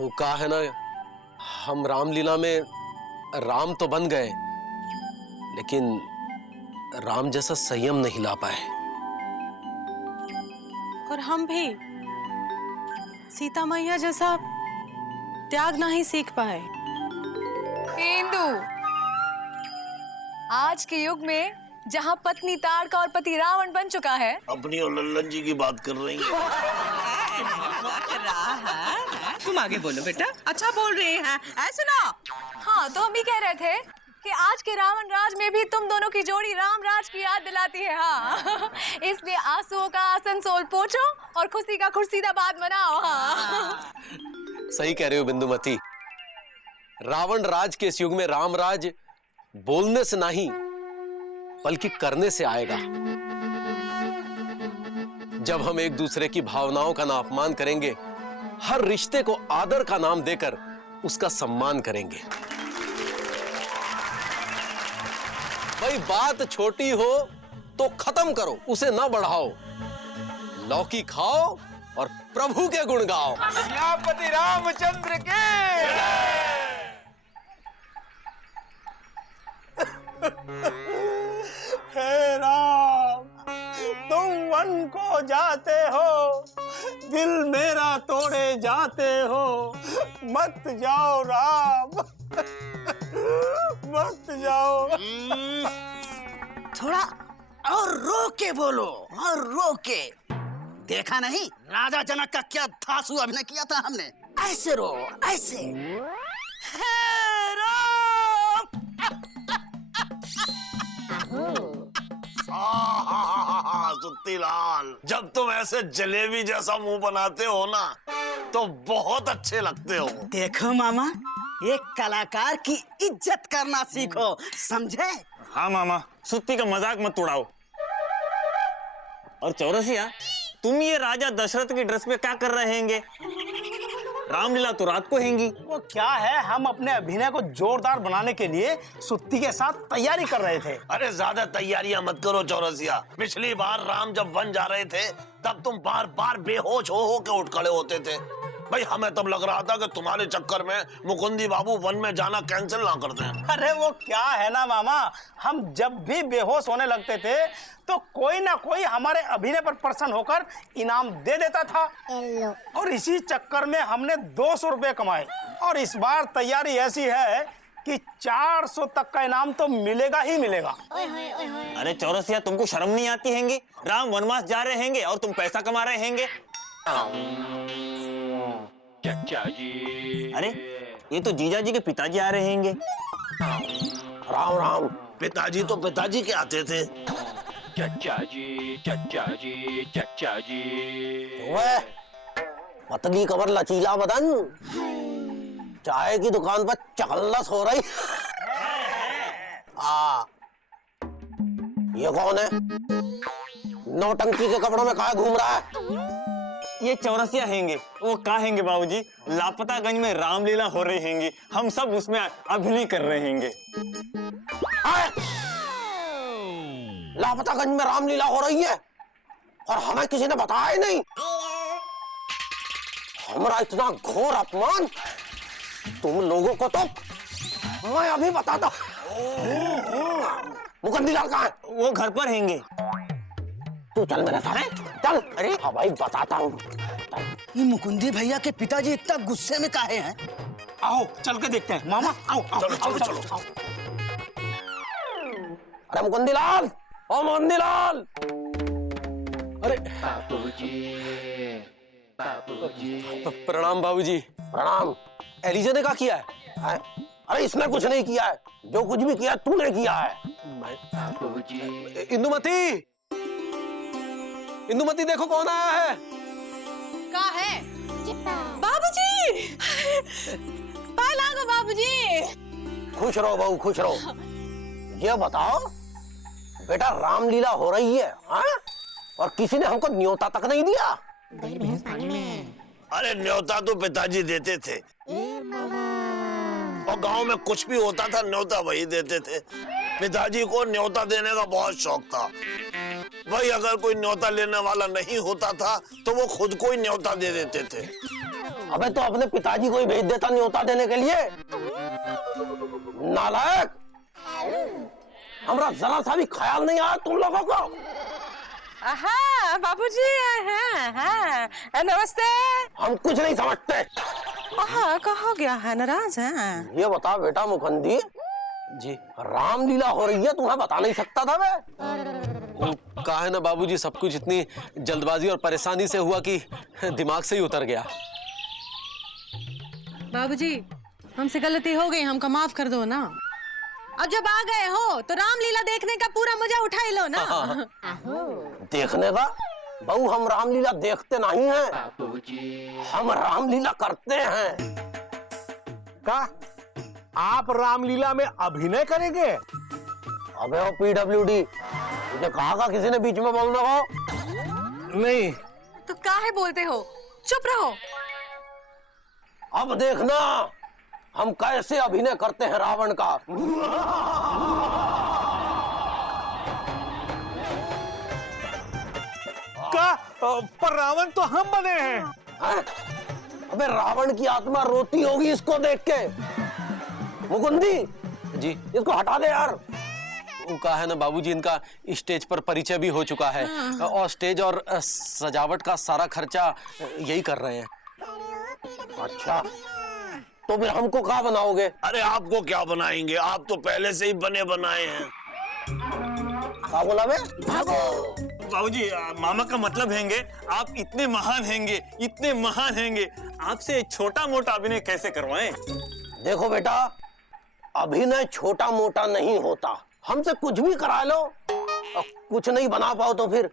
वो कहा है ना, हम रामलीला में राम तो बन गए, लेकिन राम जैसा संयम नहीं ला पाए। और हम भी सीता मैया जैसा त्याग नहीं सीख पाए। इंदु, आज के युग में जहाँ पत्नी ताड़का और पति रावण बन चुका है। अपनी और लल्लन जी की बात कर रही है। तुम आगे बोलो बेटा, अच्छा बोल रहे हैं, ऐसे ना। हाँ, तो हम भी कह रहे थे कि आज के रावण राज में भी तुम दोनों की जोड़ी राम राज की याद दिलाती है। हाँ, इसलिए आंसुओं का आसनसोल पोंछो और खुशी का खुर्शीदाबाद मनाओ। हाँ, सही कह रहे हो बिंदुमती। रावण राज के इस युग में राम राज बोलने से नहीं बल्कि करने से आएगा। जब हम एक दूसरे की भावनाओं का ना अपमान करेंगे, हर रिश्ते को आदर का नाम देकर उसका सम्मान करेंगे। भाई बात छोटी हो तो खत्म करो, उसे ना बढ़ाओ। लौकी खाओ और प्रभु के गुण गाओ। सियापति रामचंद्र के। हे राम, तुम वन को जाते हो, दिल मेरा तोड़े जाते हो, मत जाओ राम, मत जाओ। थोड़ा और रो के बोलो, और रो के। देखा नहीं राजा जनक का क्या धांसू अभिनय किया था हमने। ऐसे रो, ऐसे। हे राम। सुत्ती लाल, जब तुम ऐसे जलेबी जैसा मुंह बनाते हो ना, तो बहुत अच्छे लगते हो। देखो मामा, एक कलाकार की इज्जत करना सीखो, समझे? हाँ मामा, सुत्ती का मजाक मत उड़ाओ। और चौरसिया, तुम ये राजा दशरथ की ड्रेस में क्या कर रहे हैंगे? रामलीला तो रात को हैंगी। वो क्या है, हम अपने अभिनय को जोरदार बनाने के लिए सुत्ती के साथ तैयारी कर रहे थे। अरे ज्यादा तैयारियां मत करो चौरसिया। पिछली बार राम जब वन जा रहे थे, तब तुम बार बार बेहोश हो के उठ खड़े होते थे। भाई हमें तब लग रहा था कि तुम्हारे चक्कर में मुकुंदी बाबू वन में जाना कैंसिल ना कर दें। अरे वो क्या है ना मामा, हम जब भी बेहोश होने लगते थे तो कोई ना कोई हमारे अभिनय पर प्रसन्न होकर इनाम दे देता था। और इसी चक्कर में हमने 200 रुपए कमाए। और इस बार तैयारी ऐसी है कि 400 तक का इनाम तो मिलेगा ही मिलेगा। अरे चौरसिया, तुमको शर्म नहीं आती हैंगी? राम वनवास जा रहे हैंगे और तुम पैसा कमा रहे हैंगे। चचा जी। अरे ये तो जीजा जी के पिताजी आ रहे हैंगे। राम राम। पिताजी तो पिताजी के आते थे। चचा जी, चचा जी, चचा जी। वह पतली कमर लचीला बदन, चाय की दुकान पर चकल्लस हो रही। ये कौन है? नौटंकी के कपड़ों में कहाँ घूम रहा है? ये चौरसिया हैंगे। वो कहाँ हैंगे बाबूजी? लापतागंज में रामलीला हो रही हैंगी, हम सब उसमें अभिनय कर रहे हैंगे। लापतागंज में रामलीला हो रही है और हमें किसी ने बताया ही नहीं। हमारा इतना घोर अपमान तुम लोगों को तो मैं अभी बताता। मुकुंदी लाल कहाँ है? वो घर पर हैंगे। तू चल मेरे साथ, चल। अरे हाँ भाई, बताता हूँ। ये मुकुंदी भैया के पिताजी इतना गुस्से में काहे हैं? आओ चल के देखते हैं मामा। आओ आओ चलो, आओ, चलो, चलो। अरे मुकुंदी लाल, ओ मुकुंदी लाल। अरे बाबूजी, बाबूजी। प्रणाम बाबूजी। प्रणाम। एलिजा ने क्या किया है? अरे इसने कुछ नहीं किया है, जो कुछ भी किया तूने किया है। बाबूजी। इंदुमती, इंदुमती देखो कौन आया है। का है? बाबूजी, पाए लागो बाबूजी। खुश रहो बहू, खुश रहो। ये बताओ बेटा, रामलीला हो रही है हाँ? और किसी ने हमको न्योता तक नहीं दिया। अरे न्योता तो पिताजी देते थे, और गांव में कुछ भी होता था न्योता वही देते थे। पिताजी को न्योता देने का बहुत शौक था। वही अगर कोई न्योता लेने वाला नहीं होता था तो वो खुद को ही न्योता दे देते थे। अबे तो अपने पिताजी को ही भेज देता न्योता देने के लिए। नालायक, हमरा जरा सा भी ख्याल नहीं आया तुम लोगों को। हाँ बाबूजी, हाँ नमस्ते। हम कुछ नहीं समझते। हाँ कहो गया है, नाराज है? ये बता बेटा मुकुंदी जी, रामलीला हो रही है, तुम्हें बता नहीं सकता था मैं? कहा है ना बाबूजी, सब कुछ इतनी जल्दबाजी और परेशानी से हुआ कि दिमाग से ही उतर गया। बाबूजी, हमसे गलती हो गई, हमको माफ कर दो ना। अब जब आ गए हो तो रामलीला देखने का पूरा मजा उठा ही लो ना। देखने का? बहू, हम रामलीला देखते नहीं हैं, हम रामलीला करते हैं। का आप रामलीला में अभिनय करेंगे? अबे ओ PWD, मुझे कहा किसी ने बीच में बोलने को? नहीं। तो काहे बोलते हो, चुप रहो। अब देखना हम कैसे अभिनय करते हैं रावण का। पर रावण तो हम बने हैं। हैं? अबे रावण की आत्मा रोती होगी इसको देख के। मुकुंदी जी, इसको हटा दे यार। उनका है ना बाबूजी, इनका स्टेज पर परिचय भी हो चुका है और स्टेज और सजावट का सारा खर्चा यही कर रहे हैं। अच्छा, तो फिर हमको क्या बनाओगे? अरे आपको क्या बनाएंगे, आप तो पहले से ही बने बनाए हैं। क्या बोला बे? बाबूजी, मामा का मतलब हैंगे आप इतने महान हैंगे, इतने महान हैंगे, आपसे छोटा मोटा अभिनय कैसे करवाएं? देखो बेटा, अभिनय छोटा मोटा नहीं होता, हमसे कुछ भी करा लो। और कुछ नहीं बना पाओ तो फिर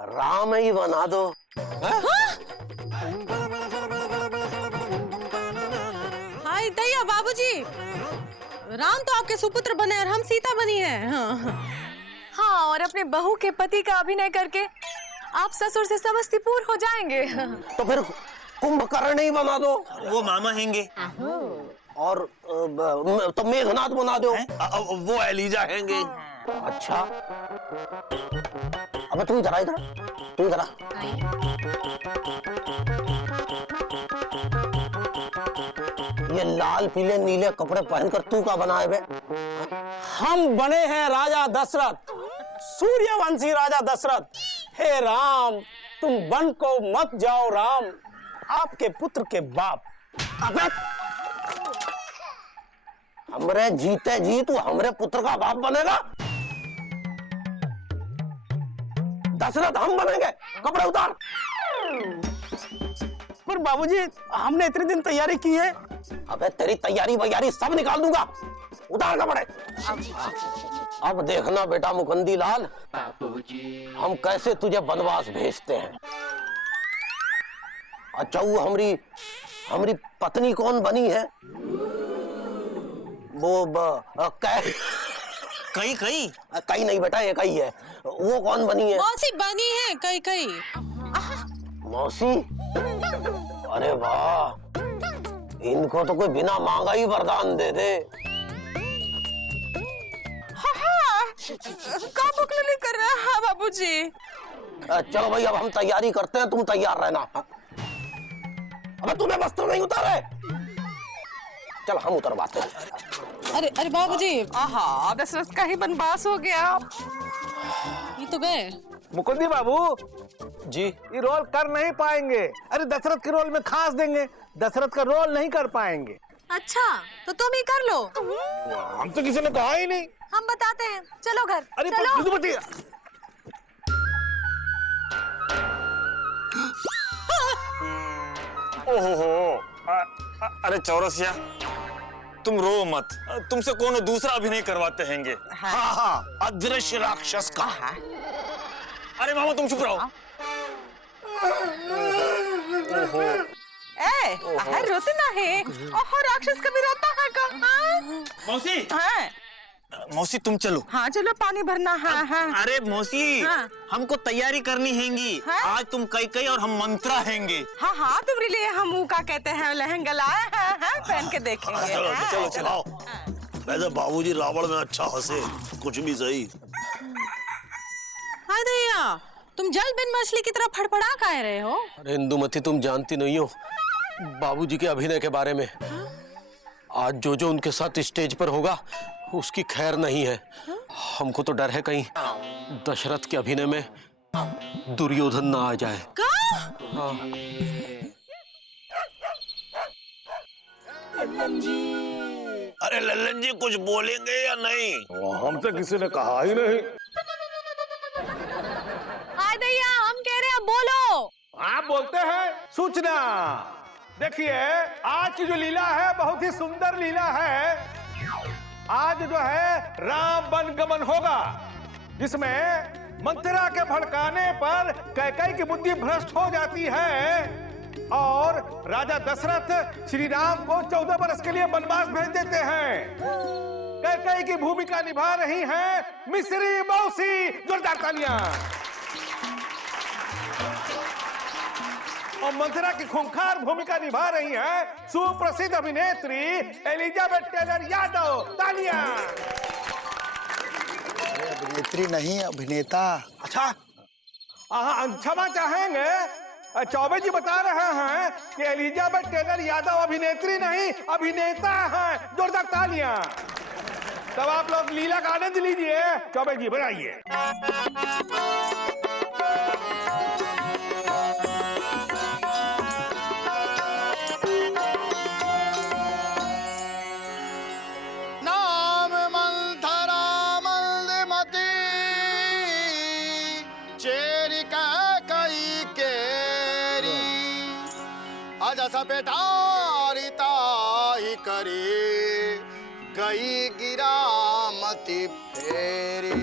राम ही बना दो। हाय दैया बाबूजी, राम तो आपके सुपुत्र बने और हम सीता बनी है। हाँ, और अपने बहू के पति का अभिनय करके आप ससुर से समस्तीपुर हो जाएंगे। तो फिर कुंभकर्ण ही बना दो। वो मामा हैंगे। और तो मेघनाथ बना दो। वो एलिजा हैंगे। अच्छा, अब तू इधर आ, तू इधर आ। ये लाल पीले नीले कपड़े पहनकर तू क्या बनाए बे? हम बने हैं राजा दशरथ, सूर्यवंशी राजा दशरथ। हे राम, तुम वन को मत जाओ राम, आपके पुत्र के बाप। अबे हमरे जीते जी तू हमरे पुत्र का बाप बनेगा? दशरथ हम बनेंगे? कपड़े उतार। पर बाबूजी, हमने इतने दिन तैयारी की है। अबे तेरी तैयारी वैयारी सब निकाल दूंगा, उतार कपड़े। अब देखना बेटा मुकुंदी लाल, हम कैसे तुझे वनवास भेजते हैं। अच्छा, वो हमारी पत्नी कौन बनी है? वो कई कई नहीं बेटा, एक ही है। वो कौन बनी है? मौसी बनी है कई कई। मौसी? अरे वाह, इनको तो कोई बिना मांगा ही वरदान दे दे। का बुकली कर रहा है बाबूजी? चलो भाई, अब हम तैयारी करते हैं, तुम तैयार रहना। अब तूने वस्त्र नहीं उतारे? चल हम उतरवाते हैं। अरे अरे बाबूजी, आहा, दशरथ का ही वनवास हो गया। ये तो गए। मुकुंदी बाबू जी, ये रोल कर नहीं पाएंगे। अरे दशरथ के रोल में खास देंगे, दशरथ का रोल नहीं कर पाएंगे। अच्छा, तो तुम ही कर लो। हम तो किसी ने कहा ही नहीं। हम बताते हैं, चलो घर। अरे चलो। मधुमती, ओहो, अरे चौरसिया, तुम रो मत, तुमसे कौन दूसरा अभिनय करवाते हैंगे। हाँ हाँ, अदृश्य राक्षस का। अरे मामा तुम चुप रहो। ए, रोते ना है। ओहो, राक्षस कभी रोता है का? मौसी, हाँ मौसी तुम चलो। हाँ चलो, पानी भरना। हाँ हाँ। अरे मौसी, हाँ। हमको तैयारी करनी हैंगी। हाँ? आज तुम कई और हम मंत्रा हैंगे। हाँ हाँ, तुम्हारे लिए हम वो का कहते हैं लहंगा लाए हैं, पहन के देखेंगे। चलो हाँ, चलो चलो। वैसे बाबूजी रावण में अच्छा हंसे, कुछ भी सही। हाय दैया, तुम जल बिन मछली की तरह फड़फड़ा कह रहे हो? अरे इंदुमती, तुम जानती नहीं हो, बाबूजी के अभिनय के बारे में। आज जो जो उनके साथ स्टेज पर होगा उसकी खैर नहीं है। हमको तो डर है कहीं दशरथ के अभिनय में दुर्योधन ना आ जाए। हाँ। अरे लल्लन जी कुछ बोलेंगे या नहीं? हमसे किसी ने कहा ही नहीं। हाय दैया, हम कह रहे हैं बोलो। आप बोलते हैं सूचना। देखिए आज की जो लीला है बहुत ही सुंदर लीला है। आज जो है राम वन गमन होगा, जिसमें मंथरा के भड़काने पर कैकेयी की बुद्धि भ्रष्ट हो जाती है और राजा दशरथ श्री राम को 14 वर्ष के लिए वनवास भेज देते हैं। कैकेयी की भूमिका निभा रही हैं मिस्री मौसी। जोरदार तालियां। और मंथरा की खूंखार भूमिका निभा रही है सुप्रसिद्ध अभिनेत्री एलिजाबेथ टेलर यादव। तालियां। अभिनेत्री नहीं, अभिनेता। अच्छा, क्षमा चाहेंगे, चौबे जी बता रहे हैं कि एलिजाबेथ टेलर यादव अभिनेत्री नहीं अभिनेता हैं। जोरदार तालियां। तब आप लोग लीला का आनंद लीजिए। चौबे जी बनाइए। नाम मंथरा मंदमती, चेरी कैकेयी केरी, अजस बेटारिता ही करी, गई गिरामती फेरी।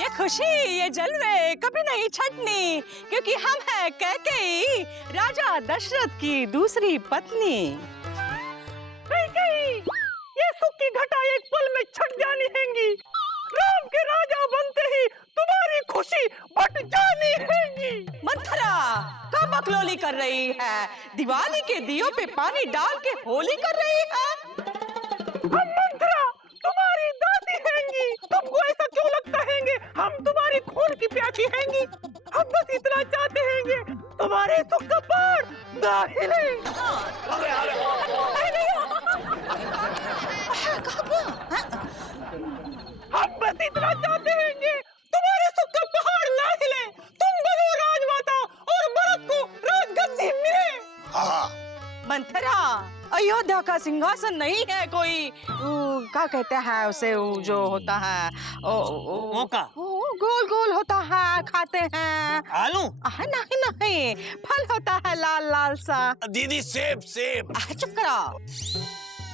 ये खुशी, ये जलवे कभी नहीं छटनी, क्योंकि हम हैं कैकेयी, राजा दशरथ की दूसरी पत्नी। कैकेयी, ये सुख की घटा एक पल में छट जानी हैंगी। राम के राजा बनते ही तुम्हारी खुशी बट जानी हैंगी। मंथरा कब बकलोली कर रही है? दिवाली के दियों पे पानी डाल के होली कर रही है? हम मंथरा तुम्हारी दासी हैंगी। तुमको ऐसा क्यों लगता हैंगे हम तुम्हारी खून की प्यासी हैंगी? हम बस इतना चाहते हैंगे तुम्हारे सुख का पहाड़ ना हिले। हम बस इतना चाहते हैंगे तुम्हारे सुख का पहाड़ ना हिले, तुम बनो राजमाता और भरत को राजगद्दी मिले। मंथरा, अयोध्या का सिंहासन नहीं है कोई, क्या कहते हैं उसे, जो होता है गोल गोल होता है, खाते हैं आलू। नहीं नहीं, फल होता है लाल लाल सा। दीदी सेब सेब। चुप करो,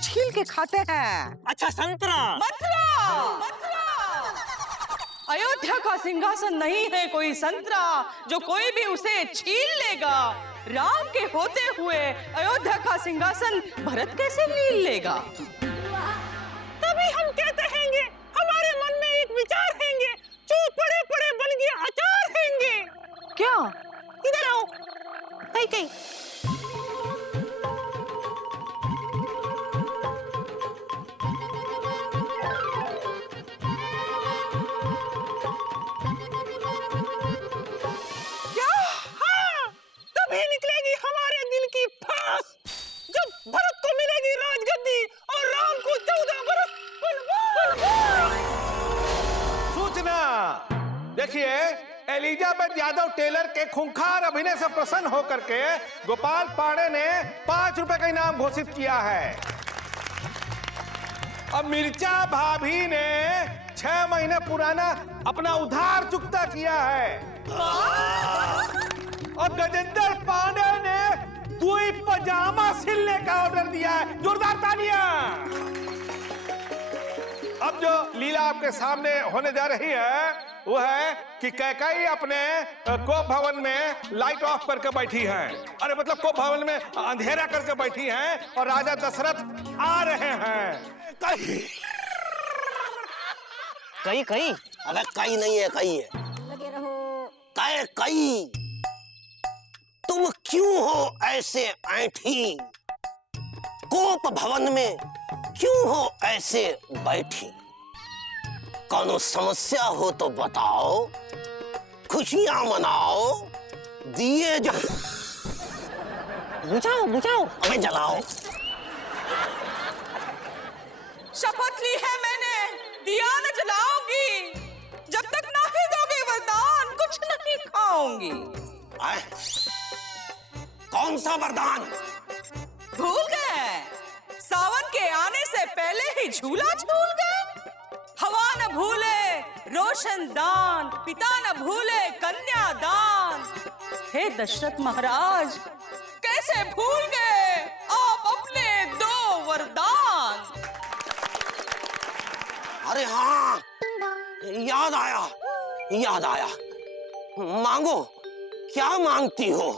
छील के खाते हैं। अच्छा संतरा। अयोध्या का सिंहासन नहीं है कोई संतरा जो कोई भी उसे छीन लेगा। राम के होते हुए अयोध्या का सिंहासन भरत कैसे लील लेगा? तभी हम कहते हैंगे, हमारे मन में एक विचार हैंगे जो पड़े पड़े बन गया अचार हैंगे। क्या? इधर आओ। कैकेयी, निकलेगी हमारे दिल की फांस जब भरत को मिलेगी राजगद्दी और राम को 14 वर्ष वनवास। सूचना। देखिए एलिजाबेथ यादव टेलर के खूंखार अभिनय से प्रसन्न होकर के गोपाल पांडे ने 5 रुपए का इनाम घोषित किया है। अब मिर्चा भाभी ने 6 महीने पुराना अपना उधार चुकता किया है। और गजेंद्र पांडे ने 2 पजामा सिलने का ऑर्डर दिया है। जोरदार तालियां। अब जो लीला आपके सामने होने जा रही है वो है कि कैकेयी अपने कोप भवन में लाइट ऑफ करके बैठी हैं। अरे मतलब कोप भवन में अंधेरा करके बैठी हैं और राजा दशरथ आ रहे हैं। कई कई। अबे कई नहीं है, कई है। लगे रहो। कई तुम क्यों हो ऐसे ऐठी? कोप भवन में क्यों हो ऐसे बैठी? कौनो समस्या हो तो बताओ, खुशियां मनाओ, दिए बुझाओ बुझाओ, अबे जलाओ। शपथ ली है मैंने, दिया न जलाऊंगी, जब तक ना ही दोगे वरदान कुछ नहीं खाऊंगी। आए, कौन सा वरदान? भूल गए? सावन के आने से पहले ही झूला झूल गए। हवा न भूले रोशन दान, पिता न भूले कन्यादान। हे दशरथ महाराज, कैसे भूल गए आप अपने 2 वरदान? अरे हाँ, याद आया, याद आया। मांगो, क्या मांगती हो?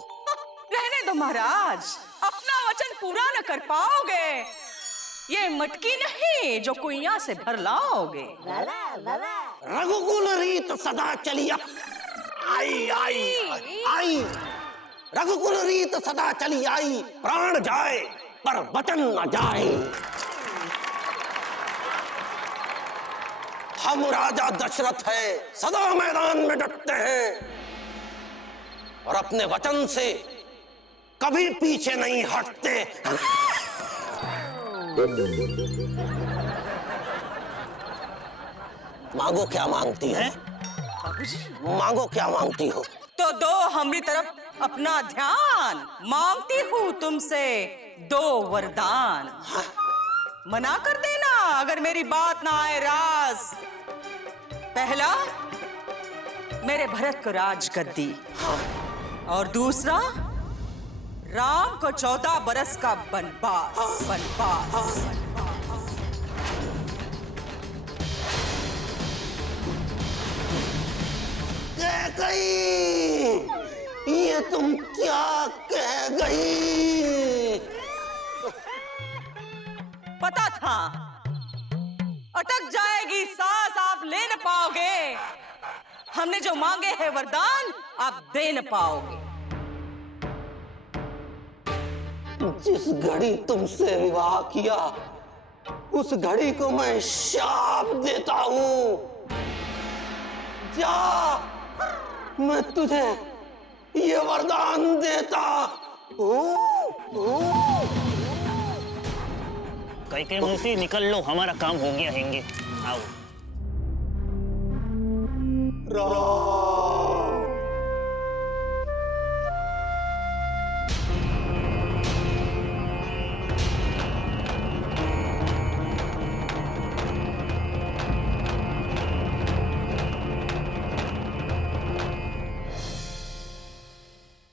रहने दो महाराज, अपना वचन पूरा न कर पाओगे। ये मटकी नहीं जो कुइयां से भर लाओगे। रघुकुल रीत सदा चलिया आई आई आई, रघुकुल रीत सदा चली आई, प्राण जाए पर वचन न जाए। हम राजा दशरथ है, सदा मैदान में डटते हैं और अपने वचन से कभी पीछे नहीं हटते। मांगो, क्या मांगती है? मांगो, क्या मांगती हो? तो दो हमारी तरफ अपना ध्यान, मांगती हूँ तुमसे 2 वरदान। मना कर देना अगर मेरी बात ना आए रास। पहला, मेरे भरत को राजगद्दी, और दूसरा, राम को 14 बरस का वनवास। कह गई, ये तुम क्या कह गई? पता था अटक जाएगी सांस, आप ले न पाओगे। हमने जो मांगे हैं वरदान, आप दे न पाओगे। जिस घड़ी तुमसे विवाह किया, उस घड़ी को मैं शाप देता हूं। जा, मैं तुझे ये वरदान देता हूं। कई मुंशी निकल लो, हमारा काम हो गया हैंगे। आओ।